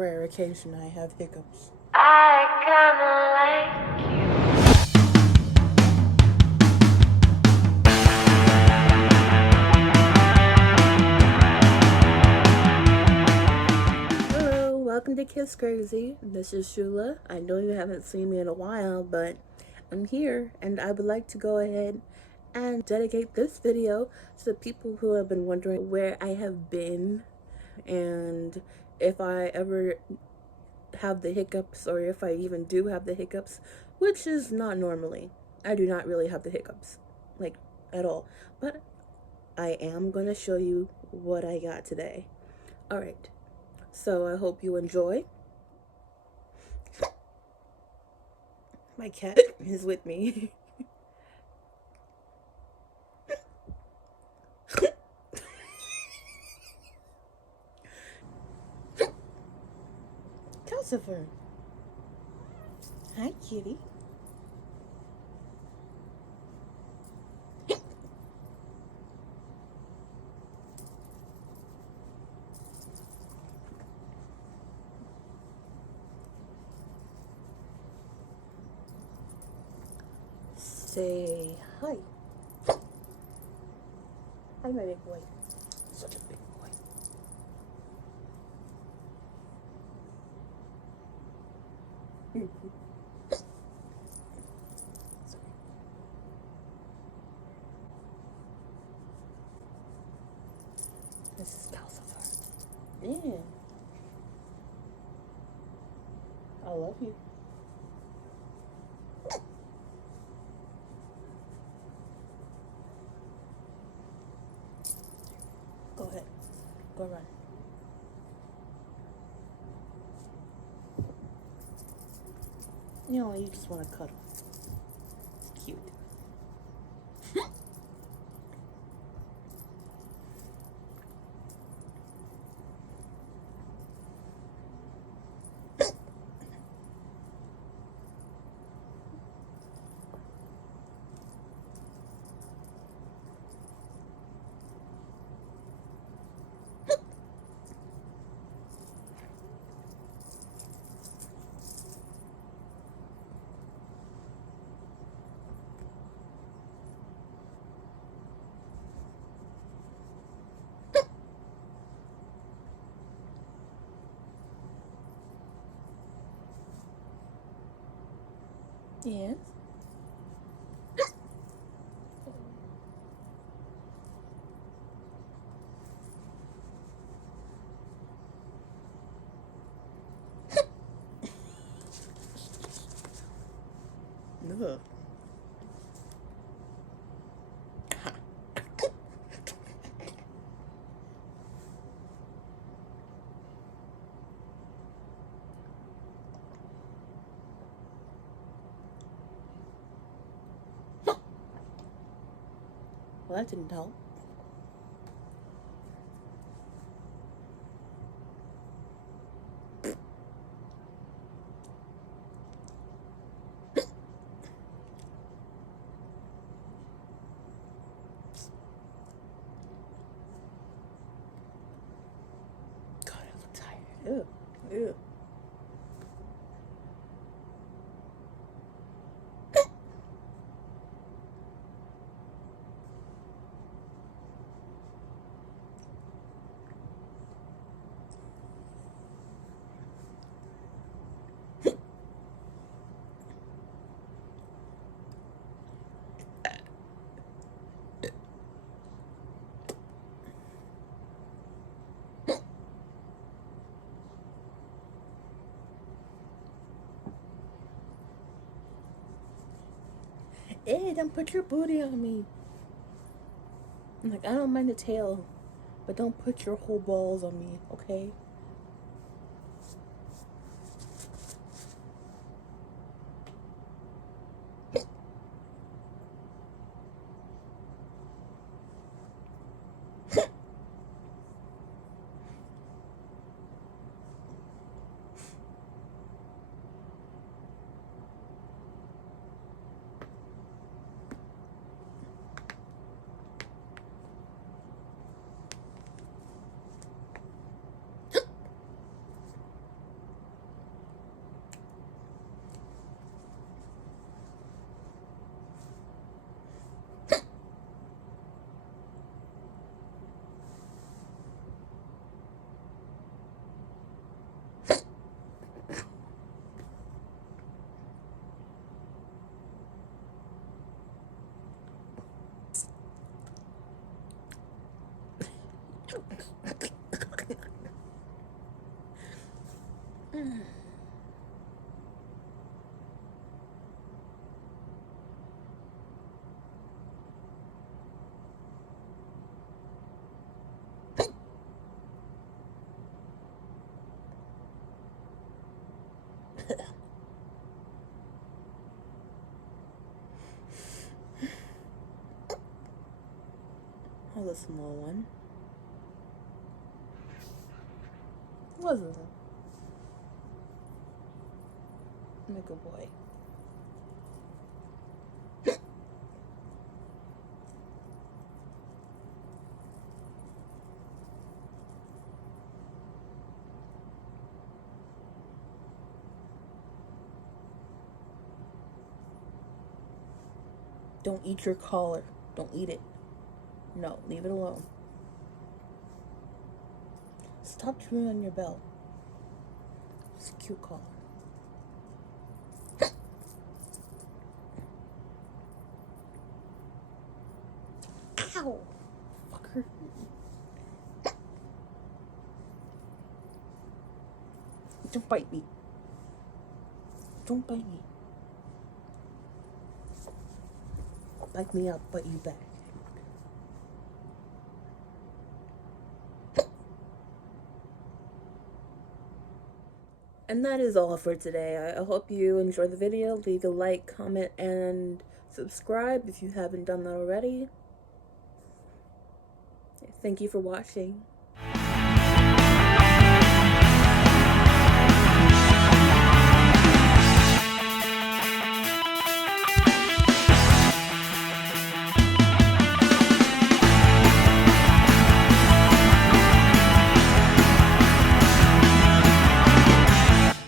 rare occasion I have hiccups. I kinda like you. Hello, welcome to Kiss Crazy. This is Shula. I know you haven't seen me in a while, but I'm here and I would like to go ahead and dedicate this video to the people who have been wondering where I have been and if I ever have the hiccups or if I even do have the hiccups, which is not normally. I do not really have the hiccups, like at all. But I am going to show you what I got today. Alright, so I hope you enjoy. My cat is with me. Calcifer. Hi, kitty. Say hi. Hi, my big boy. Such a big boy. This is Calcifer. Yeah. I love you. Go ahead. Go run. You just want to cuddle. It's cute. Yes. No. Well, that didn't help. God, I look tired. Ew. Ew. Hey, don't put your booty on me. I'm like, I don't mind the tail, but don't put your whole balls on me, okay? a small one. Wasn't it? I'm a good boy. Don't eat your collar. Don't eat it. No, leave it alone. Stop chewing on your belt. It's a cute collar. Ow! Fucker. Don't bite me. Don't bite me. Bite me, I'll bite you back. And that is all for today. I hope you enjoyed the video. Leave a like, comment, and subscribe if you haven't done that already. Thank you for watching.